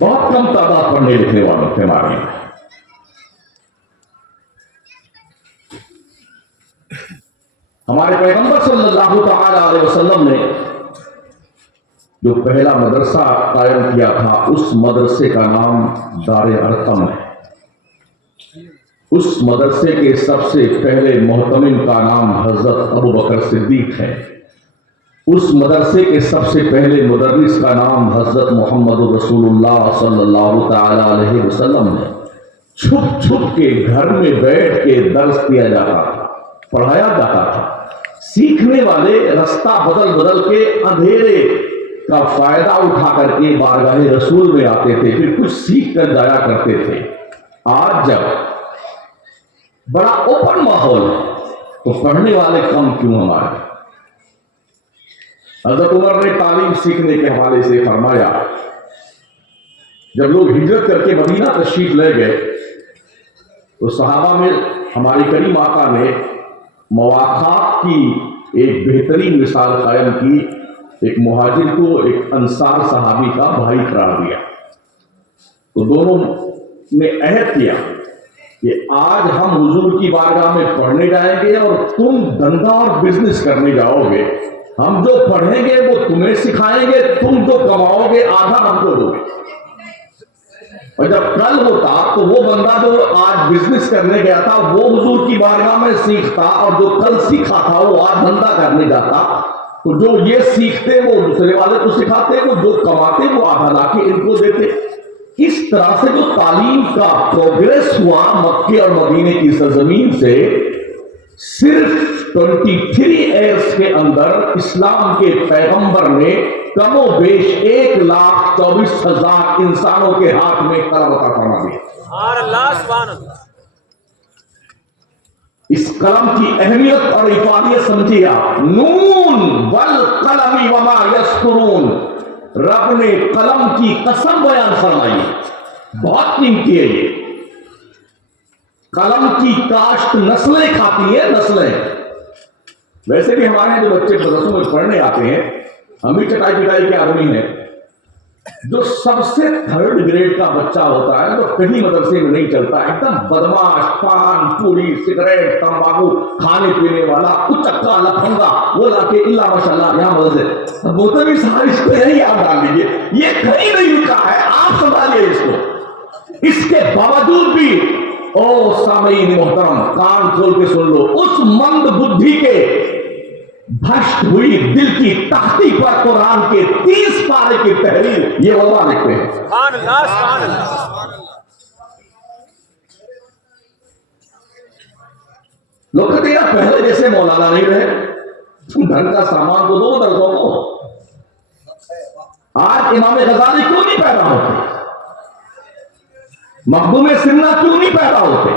बहुत कम तादाद पढ़ने लिखने वालों थे हमारे यहाँ। हमारे पैगंबर सल्लल्लाहु तआला अलैहि वसल्लम ने जो पहला मदरसा कायम किया था, उस मदरसे का नाम दार अरकम है। उस मदरसे के सबसे पहले मोहतमिम का नाम हजरत अबू बकर सिद्दीक है। उस मदरसे के सबसे पहले मुदर्रिस का नाम हजरत मोहम्मद रसूलुल्लाह सल्लल्लाहु तआला अलैहि वसल्लम है। छुप छुप के घर में बैठ के दर्स दिया जाता था, पढ़ाया जाता था। सीखने वाले रास्ता बदल बदल के अंधेरे का फायदा उठा करके बारगाहे रसूल में आते थे, फिर कुछ सीख कर जाया करते थे। आज जब बड़ा ओपन माहौल है तो पढ़ने वाले कम क्यों हमारे? हज़रत उमर ने तालीम सीखने के हवाले से फरमाया, जब लोग हिजरत करके मदीना तशरीफ ले गए तो सहाबा में हमारी करीम आका ने मवाक़ात की एक बेहतरीन मिसाल कायम की। एक मुहाजिर को एक अंसार सहाबी का भाई करार दिया, तो दोनों ने अहद किया कि आज हम हुजूर की बारगाह में पढ़ने जाएंगे और तुम धंधा और बिजनेस करने जाओगे। हम जो पढ़ेंगे वो तुम्हें सिखाएंगे, तुम जो कमाओगे आधा हमको दोगे। और जब कल होता तो वो बंदा जो आज बिजनेस करने गया था वो हुजूर की बारगाह में सीखता, और जो कल सीखा था वो आज धंधा करने जाता। तो जो ये सीखते वो दूसरे वाले को सिखाते, वो जो कमाते वो आधा लाके इनको देते। इस तरह से जो तालीम का प्रोग्रेस हुआ मक्के और मदीने की सरजमीन से, सिर्फ 23 ईयर्स के अंदर इस्लाम के पैगंबर ने कमो बेश 1,24,000 इंसानों के हाथ में कलम अता फरमा दिया। इस कलम की अहमियत और इफादियत समझिए आप। नून वल कलमी वमा यस्कुरून, रब ने कलम की कसम बयान फरमाई। बहुत कीमती है ये कलम की काश्त नस्लें खाती है, नस्लें। वैसे भी हमारे यहाँ जो बच्चे मदरसों में पढ़ने आते हैं, हम भी चटाई पिटाई के आदमी हैं। जो सबसे थर्ड ग्रेड का बच्चा होता है तो कहीं मदरसे में नहीं चलता, एकदम बदमाश, पान पूरी सिगरेट तंबाकू खाने पीने वाला उचक्का लफंगा, वो लाके इल्ला माशाल्लाह यहाँ मदरसे बोते भी सारी इसको यही आप डाल लीजिए। ये कहीं नहीं रुका है, आप संभालिए इसको। इसके बावजूद भी ओ सामीन मोहतरम, कान खोल के सुन लो, उस मंद बुद्धि के भ्रष्ट हुई दिल की तख्ती पर कुरान के 30 पारे की तहरीर ये उलमा लिखते हैं। लोग कहते हैं पहले जैसे मौलाना नहीं रहे, तुम धन का सामान को दो दर्जों को। आज इमाम गजाली क्यों नहीं पैदा होते? मखदूम सिन्ना क्यों नहीं पैदा होते?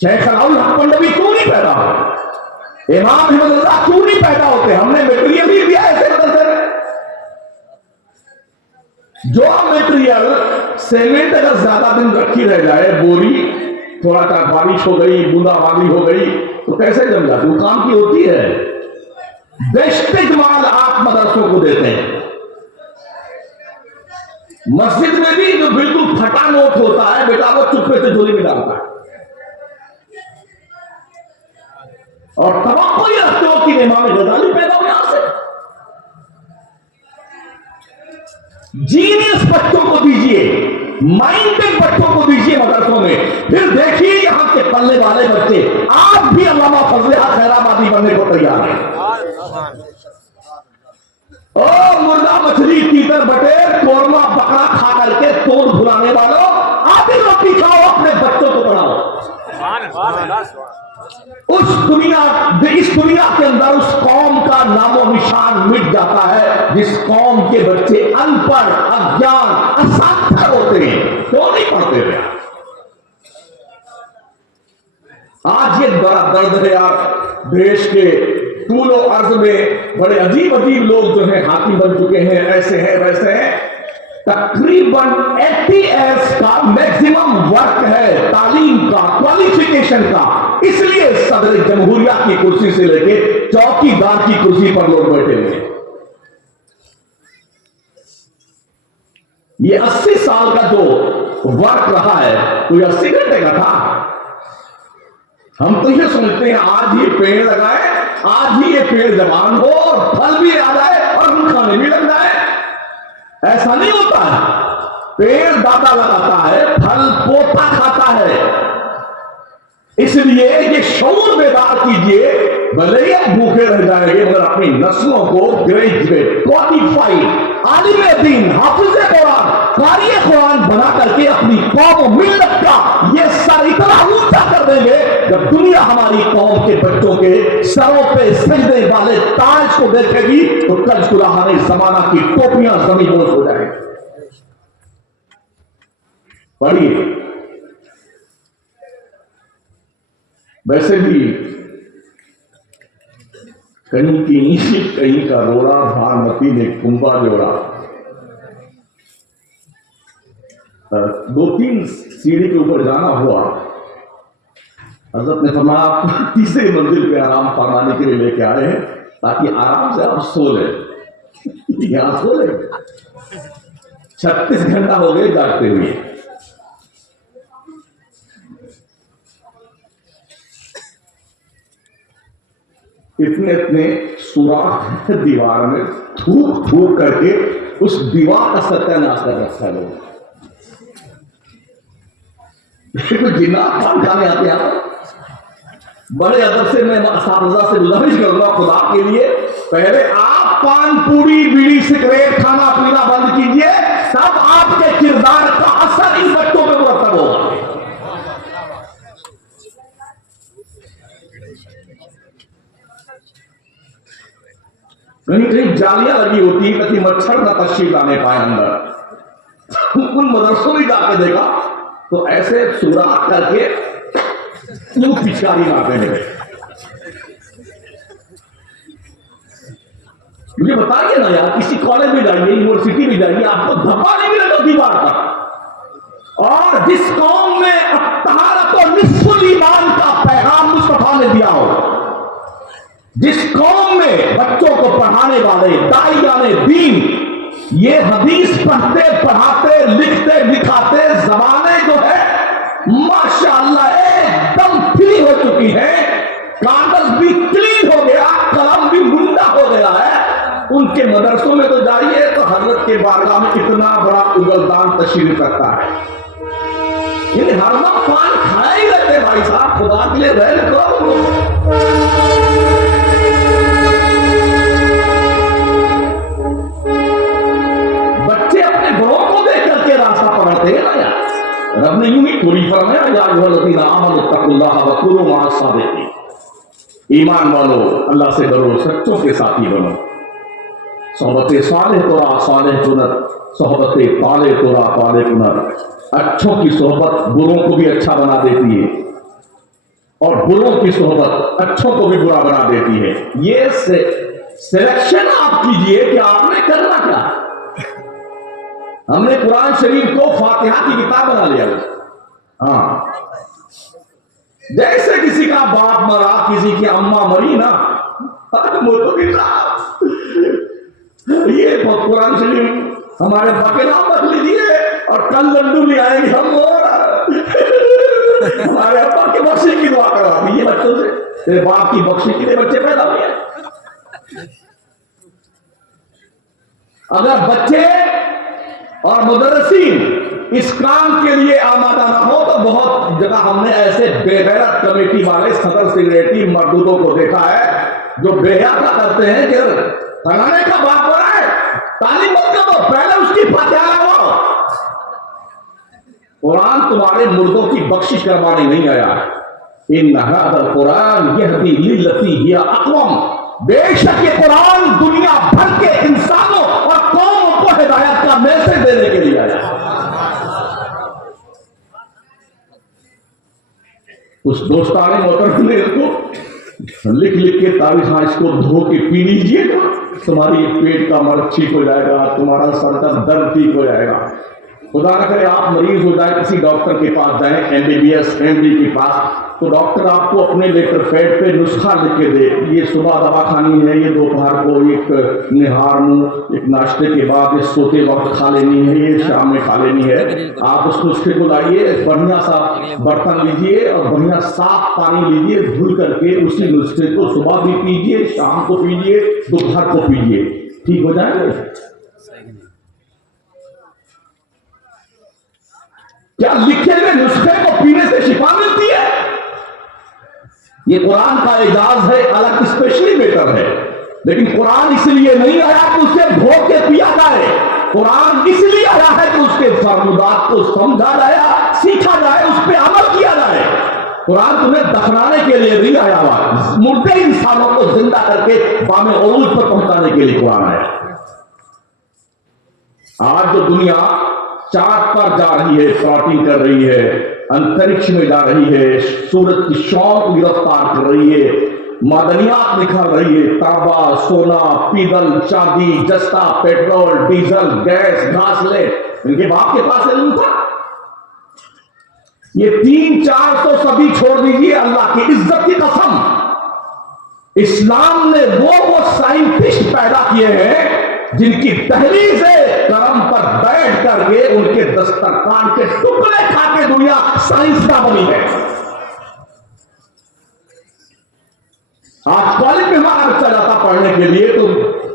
शेख अलाउल हक पंडवी क्यों नहीं पैदा होते? इमाम अहमदुल्लाह क्यों नहीं पैदा होते? हमने मटेरियल ही दिया ऐसे बदलते रहे। जो मटेरियल सीमेंट अगर ज्यादा दिन रखी रह जाए, बोरी थोड़ा सा बारिश हो गई, बूंदाबांदी हो गई तो कैसे जम जाती? वो काम की होती है। वेस्टेज माल आप मदरसों को देते हैं। मस्जिद में भी जो बिल्कुल फटा नोट होता है बेटा, वो चुप्पे से झोली में डालता है और तवक्को ही रखते हो कि इमाम गजाली पैदा हो यहां से। जीनियस बच्चों को दीजिए, माइंडेड बच्चों को दीजिए मदरसों में, फिर देखिए यहां के पल्ले वाले बच्चे आज भी अल्लामा फजले खैराबादी बनने को तैयार है। ओ मुर्दा मछली तीतर बटेर कोरमा बकरा खा करके तोड़ भुलाने वालों, आप ही रोटी खाओ, अपने बच्चों को पढ़ाओ। इस दुनिया के अंदर उस कौम का नामो निशान मिट जाता है जिस कौम के बच्चे अनपढ़, अज्ञान, असाक्षर होते हैं। क्यों नहीं पढ़ते थे? आज ये बड़ा दर्द है यार। देश के तूलो अर्ज में बड़े अजीब अजीब लोग जो है हाथी बन चुके हैं, ऐसे हैं वैसे हैं। तकरीबन 80 इयर्स का मैक्सिमम वर्क है तालीम का, क्वालिफिकेशन का। इसलिए सदर जमहूरिया की कुर्सी से लेके चौकीदार की कुर्सी पर लोग बैठे हुए हैं। ये 80 साल का जो वर्क रहा है तो ये 80 घंटे का था। हम तो ये सोचते हैं आज ये पेड़ लगाए, आज ही ये पेड़ जवान हो और फल भी आ जाए और हम खाने भी लग जाए। ऐसा नहीं होता है। पेड़ दाता लगाता है, फल पोता खाता है। इसलिए ये शऊर बेदार कीजिए, भले ही आप भूखे रह जाएंगे मगर अपनी नस्लों को ग्रेजुएट, क्वालिफाइड, आलिम दीन, हाफिज़े कुरान, कारी कुरान बना करके अपनी कौम मिल्लत का ये सर इतना ऊंचा कर देंगे जब दुनिया हमारी कौम के बच्चों के सरों पे सजदे वाले ताज को देखेगी तो कल सुराहाने जमाना की टोपियां जमीनों हो जाएंगी। पढ़िए। वैसे भी कहीं की नीचे कहीं का रोड़ा, भानुमती ने कुंभा जोड़ा। 2-3 सीढ़ी के ऊपर जाना हुआ। हजरत ने फरमाया आप तीसरी मंजिल पे आराम फरमाने के लिए लेके आए हैं ताकि आराम से आप सो ले, यहां सो ले। 36 घंटा हो गए जागते हुए। इतने इतने सुराख दीवार में थूक थूक करके उस दीवार का सत्यानाश कर रखा है लोग। जिन्नात खान जाने आते हैं। बड़े अदब से मैं असातिज़ा से गुजारिश करूंगा खुदा के लिए, पहले आप पान पूरी बीड़ी सिगरेट खाना पीना बंद कीजिए, तब आपके किरदार का असर इन बच्चों पे मुरतब होगा। कहीं कहीं जालियां लगी होती है ताकि मच्छर ना तशरीफ लाने पाए अंदर। उन मदरसों में जाके देखा तो ऐसे सुराख करके क्यों पिचकारी लाते हैं। मुझे बताइए ना यार, किसी कॉलेज में जाइए, यूनिवर्सिटी में जाइए, आपको धब्बा नहीं मिलेगा दीवार पर। और जिस कौम में तहारत और निस्फुल ईमान का पैगाम मुस्तफा ने दिया हो, जिस कौम में बच्चों को पढ़ाने वाले दाइयाने दीन ये हदीस पढ़ते पढ़ाते लिखते लिखाते जबाने जो है माशाअल्लाह एकदम फ्री हो चुकी है, कागज भी क्लीन हो गया, कलम भी मुंडा हो गया है, उनके मदरसों में तो जाइए तो हजरत के बारगाह में इतना बड़ा उगलदान तशरीफ करता है। ये हरमा पान खाया ही रहते भाई साहब, खुदा के लिए रहने दो। रब ने यूं ही पूरी फरमाया, ईमान वालो अल्लाह से डरो, सच्चों के साथी बनो। सोहबत साले तोरा साले कुनर, सोहबत पाले तोरा पाले कुनर। अच्छों की सोहबत बुरों को भी अच्छा बना देती है और बुरों की सोहबत अच्छों को भी बुरा बना देती है। ये सिलेक्शन आप कीजिए कि आपने करना क्या। हमने कुरान शरीफ को फातिहा की किताब बना लिया। हाँ, जैसे किसी का बाप मरा, किसी की अम्मा मरी ना, ये कुरान शरीफ हमारे बाप के नाम रख लीजिए और कल लड्डू ले आएंगे हम और हमारे अब्बा की बख्शी की दुआ करवा दीजिए बच्चों से, तेरे बाप की बख्शी के लिए बच्चे पैदा हुए। अगर बच्चे और मुदर्रिसीन इस काम के लिए आमादा ना हो तो बहुत जगह हमने ऐसे बेगैरत कमेटी वाले सदर सिगरेटी मर्दूदों को देखा है जो बेहया करते हैं कि फलाने का बाप बड़ा है, तालीम मत करो, पहले उसकी फातिहा लगाओ। कुरान तुम्हारे मुर्दों की बख्शिश करवाने नहीं आया। इन हाज़ल कुरान यहदी लिल्लती हिया अक़वम, बेशक ये कुरान दुनिया भर के इंसानों और कौमों को हिदायत का मैसेज देने के लिए आया। उस दोस्ताने मोहतरम ने इसको लिख लिख के तारीख इसको धो के पी लीजिएगा, तुम्हारी पेट का मर्ज ठीक हो जाएगा, तुम्हारा सर का दर्द ठीक हो जाएगा। खुदा न करे आप मरीज हो जाए, किसी डॉक्टर के पास जाए, MBBS MD के पास, तो डॉक्टर आपको अपने लेटर पैड पे नुस्खा लिख के दे, ये सुबह दवा खानी है, ये दोपहर को एक निहार मुंह एक नाश्ते के बाद, ये सोते वक्त खा लेनी है, ये शाम में खा लेनी है। आप उस नुस्खे को लाइए, बढ़िया सा बर्तन लीजिए और बढ़िया साफ पानी लीजिए, धुल करके उसी नुस्खे को सुबह भी पीजिए, शाम को पीजिए, दोपहर को पीजिए, ठीक हो जाएगा। क्या लिखे हुए नुस्खे को पीने से शिफा मिलती है? ये कुरान का एजाज है, अलग स्पेशली बेटर है। लेकिन कुरान इसलिए नहीं आया कि उसे भोग के पिया जाए, कुरान इसलिए आया है कि उसके फर्मुदात को समझा जाए, सीखा जाए, उस पर अमल किया जाए। कुरान तुम्हें दफनाने के लिए नहीं आया हुआ, मुर्दे इंसानों को जिंदा करके बामे उरूज पर पहुंचाने के लिए कुरान है। आज जो दुनिया चांद पर जा रही है, प्लॉटिंग कर रही है, अंतरिक्ष में जा रही है, सूरज की शौक गिरफ्तार कर रही है, मादनियात निखर रही है, तांबा, सोना, पीतल, चांदी, जस्ता, पेट्रोल, डीजल, गैस, घासलेट, इनके बाप के पास नहीं था। ये 3-4 तो सभी छोड़ दीजिए, अल्लाह की इज्जत की कसम, इस्लाम ने वो साइंटिस्ट पैदा किए हैं जिनकी दहलीज से करम पर बैठ करके उनके दस्तरखान के टुकड़े खा के दुनिया साइंसदान बनी है। आज कॉलेज में हमारा बच्चा जाता पढ़ने के लिए तो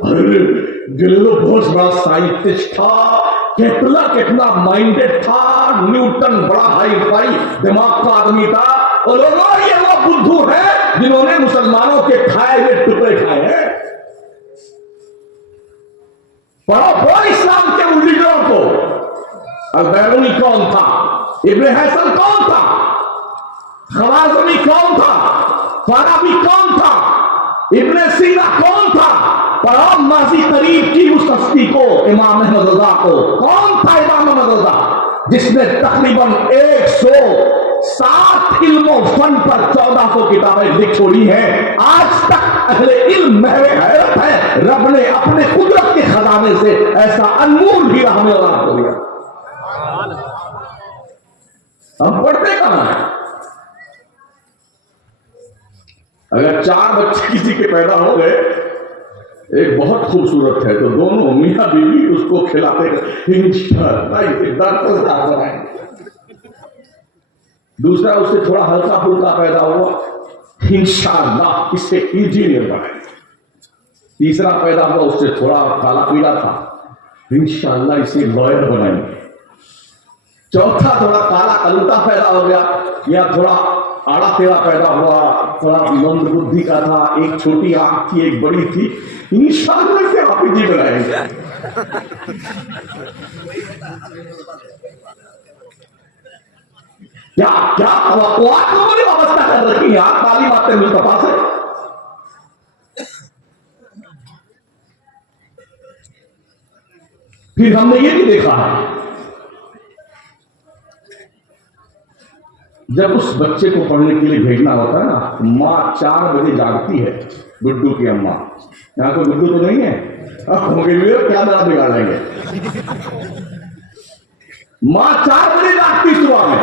गैलीलियो बहुत बड़ा साइंटिस्ट था, केपलर कितना माइंडेड था, न्यूटन बड़ा हाई फाई दिमाग का आदमी था, और ये वो बुद्धू है जिन्होंने मुसलमानों के खाए हुए टुकड़े खाए हैं। पढ़ो इस्लाम के उन लीडरों को। अल-बैरूनी कौन था? इब्न हैसन कौन था? खवाज़मी कौन था? फाराबी कौन था? इब्न सीना कौन था? पढ़ो माजी करीब की उस हस्ती को, इमाम अहमद रज़ा को। कौन था इमाम अहमद रज़ा जिसने तकरीबन 107 इल्मों फन पर 1400 किताबें लिख छोड़ी हैं? आज तक अहले इल्म महवे हैरत है, रब ने अपने कुदरत के खजाने से ऐसा अनमोल हीरा हमें अता कर दिया। हम पढ़ते कहां हैं? अगर 4 बच्चे किसी के पैदा हो गए, एक बहुत खूबसूरत है तो दोनों मियां बीवी उसको खिलाते दूसरा उससे थोड़ा हल्का फुल्का पैदा हुआ, इंशाअल्लाह इससे इंजीनियर बनाएंगे। तीसरा पैदा हुआ उससे थोड़ा काला पीला था, इंशाअल्लाह इसे लॉयर बनाएंगे। चौथा थोड़ा काला कलूटा पैदा हो गया, या थोड़ा आड़ा तेरा पैदा हुआ, थोड़ा मंद बुद्धि का था, एक छोटी आंख थी एक बड़ी थी, इंशाअल्लाह इसे हाफिज जी बनाएंगे। क्या क्या तवक्कुआत लोगों ने व्यवस्था कर रखी है तालीमात मुस्तफा से। फिर हमने ये भी देखा है, जब उस बच्चे को पढ़ने के लिए भेजना होता है ना, माँ 4 बजे जागती है, गुड्डू की अम्मा। यहां कोई गुड्डू तो नहीं है? क्या दरा बिगाड़ लेंगे। माँ 4 बजे जागती सुबह में,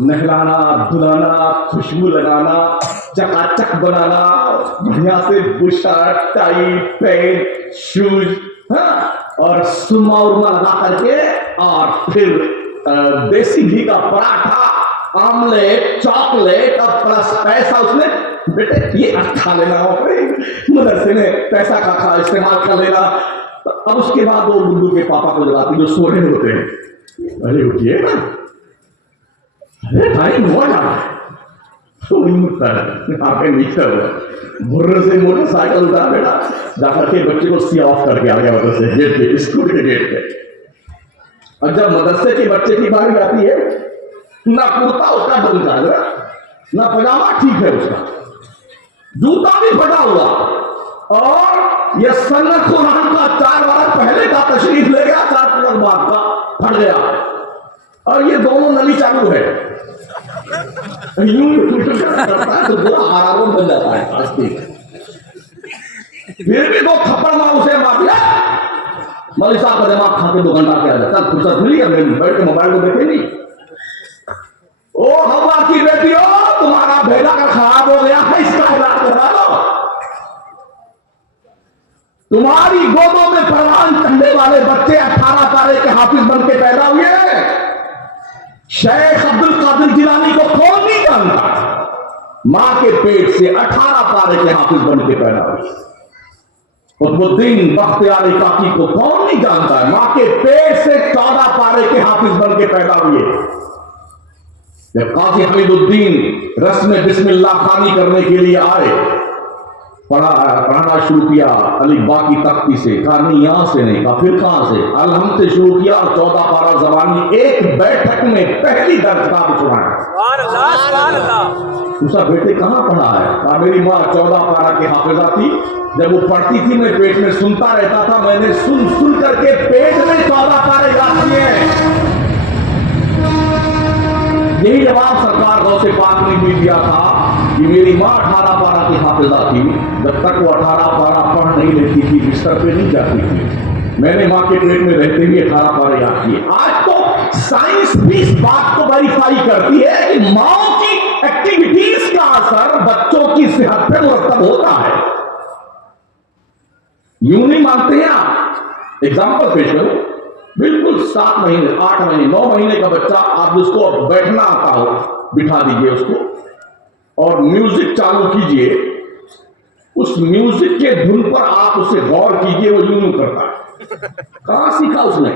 नहलाना, धुलाना, खुशबू लगाना, चकाचक बनाना, बढ़िया से बुशर्ट, टाई, पैंट, शूज, और सुरमा उरमा लगा करके, और फिर देसी घी का पराठा, आमलेट, चॉकलेट और प्लस पैसा उसने, बेटे ये खा लेना, मदरसे में पैसा का इस्तेमाल कर लेना। अब उसके बाद वो गुड्डू के पापा को जगाती जो सो रहे होते हैं, अरे उठिए ना, अरे टाइम हो जाना है, तो मुर्रे से मोटरसाइकिल उठा बेटा, जाकर के बच्चे को सी ऑफ करके आ गया मदरसे गेट पे, स्कूल के गेट पे। और जब मदरसे के बच्चे की बारी आती है, ना कुर्ता उसका ढंग है, ना पजामा ठीक है उसका, जूता भी फटा हुआ, और यह सन कुरान का 4 बार पहले का तशरीफ ले गया, 4 साल बाद का फट गया, और ये दोनों नली चालू है, यूं करता है तो पूरा आराम बन जाता है। फिर भी 2 थप्पड़ मार उसे मार दिया, मौलवी साहब का दिमाग खा के 2 घंटा के आ जाता, फुर्सत मिली है बैठ के मोबाइल को देखे नहीं। ओ हवा की बेटियों, तुम्हारा भेजा का खराब हो गया है, इसका इलाज करा लो। तुम्हारी गोदों में परवान चढ़ने वाले बच्चे 18 पारे के हाफिज बन के पैदा हुए। शेख अब्दुल कादिर जिलानी को कौन नहीं जानता? मां के पेट से 18 पारे के हाफिज बन के पैदा हुए। कुतुबुद्दीन बख्तियार काकी को कौन नहीं जानता है? मां के पेट से 14 पारे के हाफिज बन के पैदा हुए। जब काजी हमीदुद्दीन रस्म बिस्मिल्लाह खानी करने के लिए आए, पढ़ाना शुरू किया अली बाकी तख्ती से, कहा नहीं यहां से नहीं, कहा फिर कहां से? अलहम से शुरू किया, 14 पारा जबानी एक बैठक में पहली दर्ज का सुनाया। दूसरा बेटे कहां पढ़ा है? कहा मेरी माँ 14 पारा की हाफिजा थी, जब वो पढ़ती थी मैं पेट में सुनता रहता था, मैंने सुन सुन करके पेट में 14 पारे याद किए हैं। यही जवाब सरकार गौसे पाक ने भी दिया था कि मेरी माँ 18 पारा की हाफिजा थी, जब तक वो 18 पारा पढ़ नहीं लेती थी बिस्तर पे नहीं जाती थी, मैंने माँ के पेट में रहते हुए 18 पारे याद किए। आज तो साइंस भी इस बात को वेरीफाई करती है कि माओ की एक्टिविटीज का असर बच्चों की सेहत पर मुरतब होता है। यूं नहीं मानते हैं आप? एग्जाम्पल पेश करो, बिल्कुल 7 महीने 8 महीने 9 महीने का बच्चा, आप उसको बैठना आता हो, बिठा दीजिए उसको और म्यूजिक चालू कीजिए, उस म्यूजिक के धुन पर आप उसे गौर कीजिए, वो यूं करता है। कहां सीखा उसने?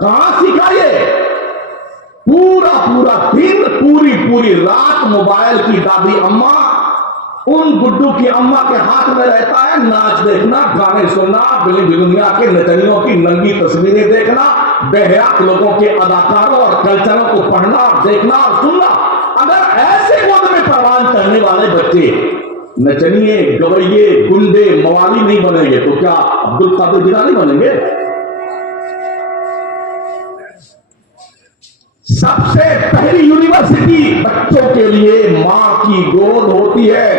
कहां सीखा ये? पूरा पूरा दिन पूरी रात मोबाइल की दादी अम्मा, उन गुड्डू की अम्मा के हाथ में रहता है, नाच देखना, गाने सुनना, दुनिया के नचनियों की नंगी तस्वीरें देखना, बेहयात लोगों के अदाकारों और कल्चरों को पढ़ना और देखना और सुनना। अगर ऐसे गोद में परवान चढ़ने वाले बच्चे नचनिए, गवैये, गुंडे, मवाली नहीं बनेंगे तो क्या अब्दुल कादिर जिलानी बनेंगे? सबसे पहली यूनिवर्सिटी बच्चों के लिए मां की गोद होती है।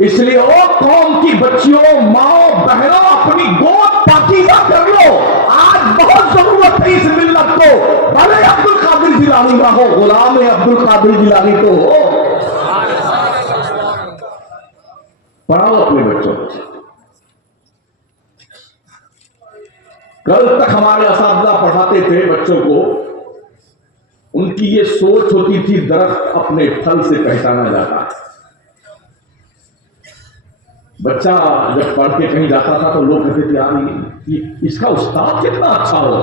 इसलिए ओ कौम की बच्चियों, माओ, बहनों, अपनी गोद पाकीज़ा कर लो। आज बहुत जरूरत है इस मिल्लत को, भले अब्दुल कादिर जिलानी ना हो, गुलाम अब्दुल कादिर जिलानी तो हो। पढ़ाओ अपने बच्चों को। कल तक हमारे असातिज़ा पढ़ाते थे बच्चों को, उनकी ये सोच होती थी दरख्त अपने फल से पहचाना जाता है। बच्चा जब पढ़ के कहीं जाता था तो लोग कहते थे यार इसका उस्ताद कितना अच्छा हो।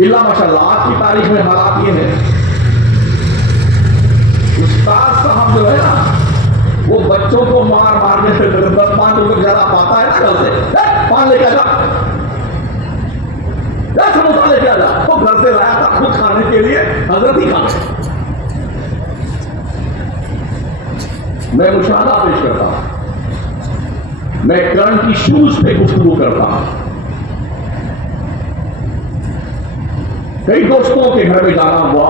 इल्ला माशाअल्लाह आज की तारीख में हालात ये है, उस्ताद साहब जो है ना, वो बच्चों को मार मारने से 10-5 रुपए ज्यादा पाता है ना, कल से 5 लेके जा, 10 समोसा लेके आ जा। तो घर से लाया था खुद खाने के लिए, हजरत ही खाने। मैं मुशाहदा पेश करता हूं, मैं करंट की शूज पे गुफ्तगू करता हूं। कई दोस्तों के घर में जाना हुआ,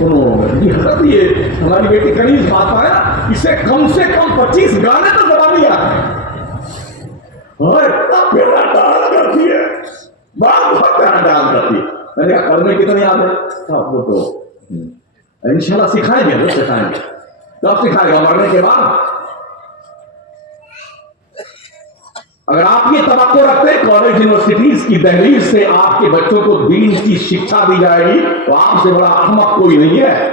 उन्होंने हजरत ये हमारी बेटी कनीज खाता है ना, इसे कम से कम 25 गाने तो जबानी आते हैं और इतना प्यारा डांस करती है, बहुत प्यारा डांस करती है। मैंने कहा कर में कितने याद है? वो तो इंशाल्लाह सिखाएंगे, वो सिखाएंगे। कब सिखाएगा? मरने के बाद। अगर आप ये तवक्को रखते कॉलेज यूनिवर्सिटीज की दहलीज से आपके बच्चों को दीन की शिक्षा दी जाएगी तो आपसे बड़ा अहमक कोई नहीं है।